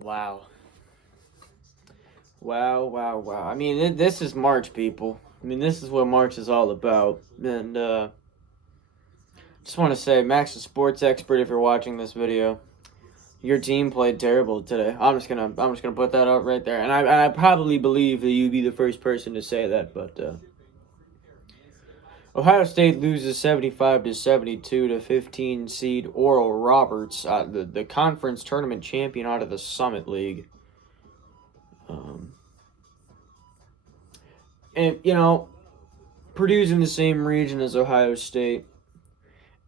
Wow. Wow, wow, wow. I mean, this is March, people. I mean, this is what March is all about. And, just want to say, Max, the sports expert, if you're watching this video, your team played terrible today. I'm just gonna put that out right there. And I probably believe that you'd be the first person to say that, but, Ohio State loses 75-72 to 15 seed Oral Roberts, the conference tournament champion out of the Summit League. Um, and, Purdue's in the same region as Ohio State.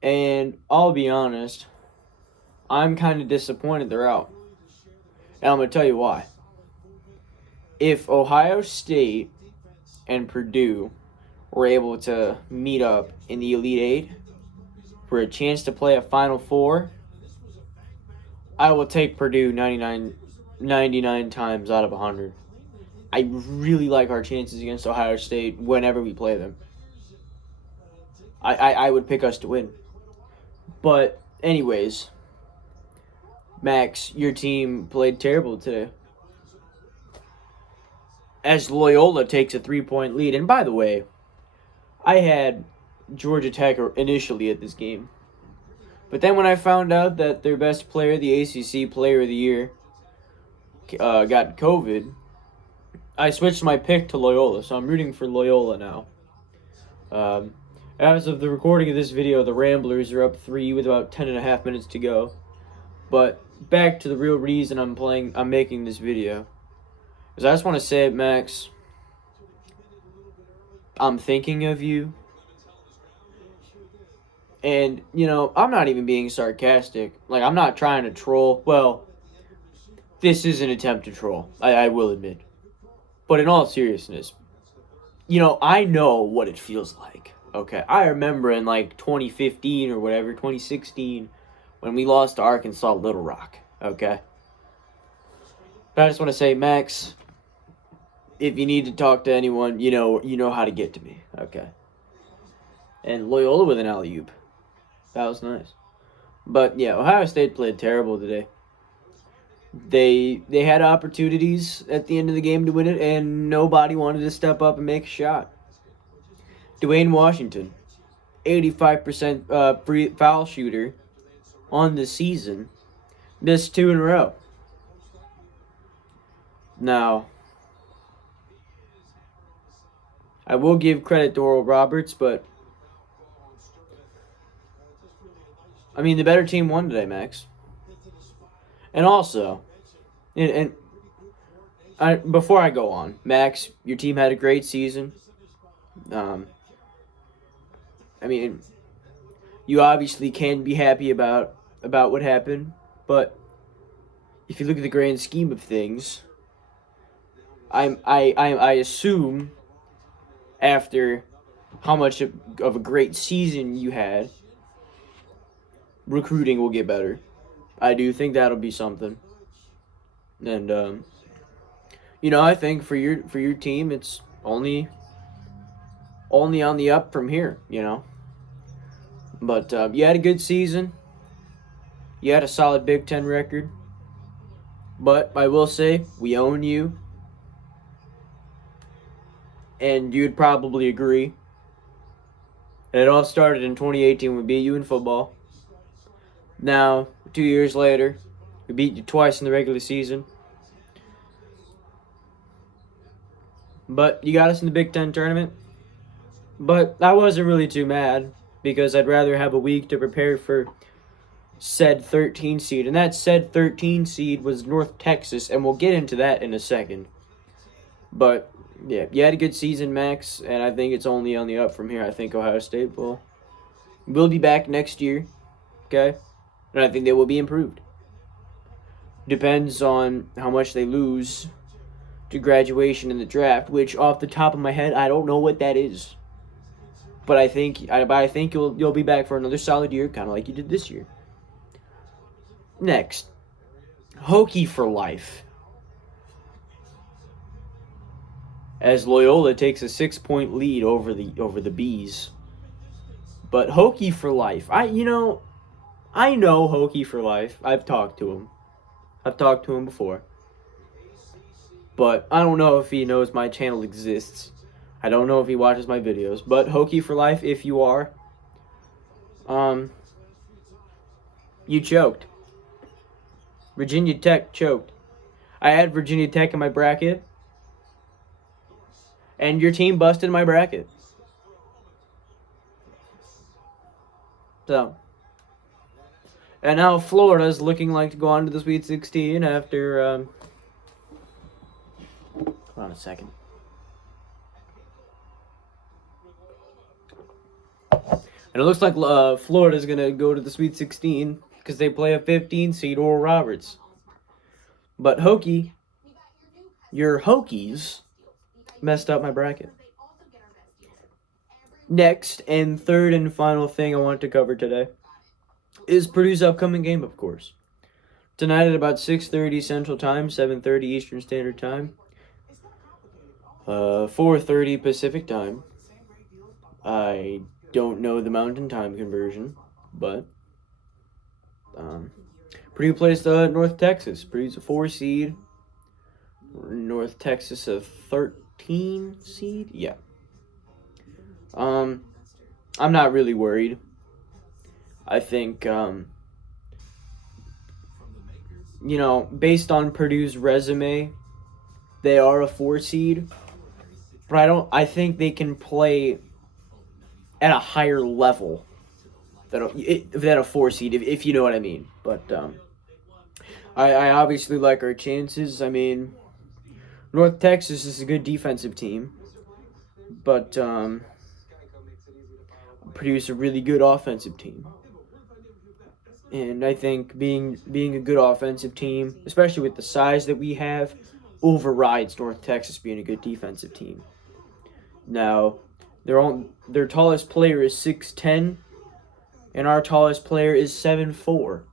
And I'll be honest, I'm kind of disappointed they're out. And I'm going to tell you why. If Ohio State and Purdue were able to meet up in the Elite Eight for a chance to play a Final Four, I will take Purdue 99 times out of 100. I really like our chances against Ohio State whenever we play them. I would pick us to win. But, anyways, Max, your team played terrible today. As Loyola takes a 3-point lead. And by the way, I had Georgia Tech initially at this game. But then when I found out that their best player, the ACC Player of the Year, got COVID, I switched my pick to Loyola. So I'm rooting for Loyola now. As of the recording of this video, the Ramblers are up 3 with about 10.5 minutes to go. But back to the real reason I'm making this video. Because I just want to say, Max, I'm thinking of you. And, I'm not even being sarcastic. Like, I'm not trying to troll. Well, this is an attempt to troll, I will admit. But in all seriousness, I know what it feels like. Okay, I remember in 2015 or whatever, 2016, when we lost to Arkansas Little Rock. Okay, but I just want to say, Max, if you need to talk to anyone, you know how to get to me. Okay, and Loyola with an alley-oop, that was nice. But yeah, Ohio State played terrible today. They had opportunities at the end of the game to win it, and nobody wanted to step up and make a shot. Dwayne Washington, 85% free foul shooter on the season, missed 2 in a row. Now, I will give credit to Oral Roberts, but I mean, the better team won today, Max. And also, before I go on, Max, your team had a great season. I mean, you obviously can be happy about what happened, but if you look at the grand scheme of things, I assume after how much of a great season you had, recruiting will get better. I do think that'll be something, and I think for your team, it's only on the up from here. But you had a good season. You had a solid Big Ten record. But I will say, we own you. And you'd probably agree. And it all started in 2018 when we beat you in football. Now, 2 years later, we beat you twice in the regular season. But you got us in the Big Ten tournament. But I wasn't really too mad, because I'd rather have a week to prepare for said 13 seed. And that said 13 seed was North Texas, and we'll get into that in a second. But, yeah, you had a good season, Max, and I think it's only on the up from here. I think Ohio State will be back next year, okay? And I think they will be improved. Depends on how much they lose to graduation in the draft, which off the top of my head, I don't know what that is. But I think you'll be back for another solid year, kind of like you did this year. Next, Hokie for life. As Loyola takes a 6-point lead over the Bees. But Hokie for life. I know Hokie for life. I've talked to him. I've talked to him before. But I don't know if he knows my channel exists. I don't know if he watches my videos. But Hokie for life, if you are, you choked. Virginia Tech choked. I had Virginia Tech in my bracket, and your team busted my bracket. So, and now Florida's looking like to go on to the Sweet 16 after, hold on a second. And it looks like Florida's going to go to the Sweet 16 because they play a 15 seed Oral Roberts. But Hokie, your Hokies messed up my bracket. Next and third and final thing I want to cover today is Purdue's upcoming game, of course. Tonight at about 6:30 Central Time, 7:30 Eastern Standard Time, 4:30 Pacific Time. I don't know the Mountain Time conversion, but Purdue plays North Texas. Purdue's a 4 seed. North Texas a 13 seed. Yeah. I'm not really worried. I think based on Purdue's resume, they are a 4 seed. But I think they can play at a higher level than a 4 seed, if you know what I mean. But I obviously like our chances. I mean, North Texas is a good defensive team, but Purdue's a really good offensive team. And I think being a good offensive team, especially with the size that we have, overrides North Texas being a good defensive team. Now, their tallest player is 6'10", and our tallest player is 7'4".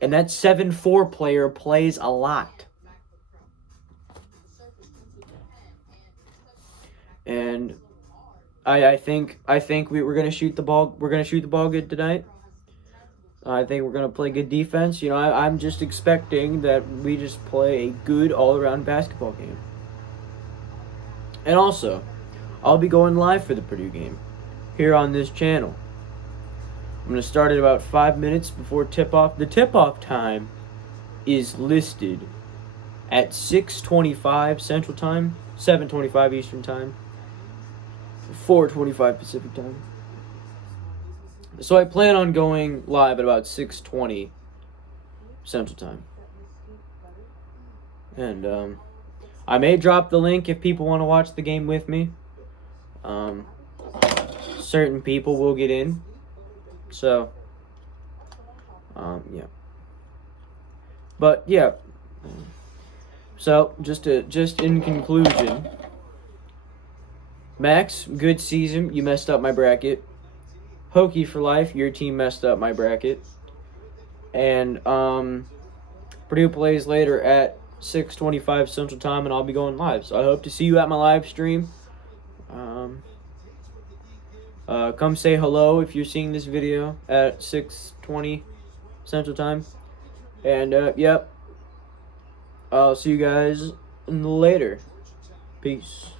And that 7'4" player plays a lot. And I think we're gonna shoot the ball. We're gonna shoot the ball good tonight. I think we're gonna play good defense. I'm just expecting that we just play a good all-around basketball game. And also, I'll be going live for the Purdue game here on this channel. I'm gonna start at about 5 minutes before tip-off. The tip-off time is listed at 6:25 Central Time, 7:25 Eastern Time, 4:25 Pacific Time. So I plan on going live at about 6:20 Central Time. And I may drop the link if people want to watch the game with me. Certain people will get in. So, yeah. But, yeah. So, just in conclusion, Max, good season. You messed up my bracket. Hokie for life, your team messed up my bracket. And Purdue plays later at 6:25 Central Time, and I'll be going live. So I hope to see you at my live stream. Come say hello if you're seeing this video at 6:20 Central Time. And yep, I'll see you guys later. Peace.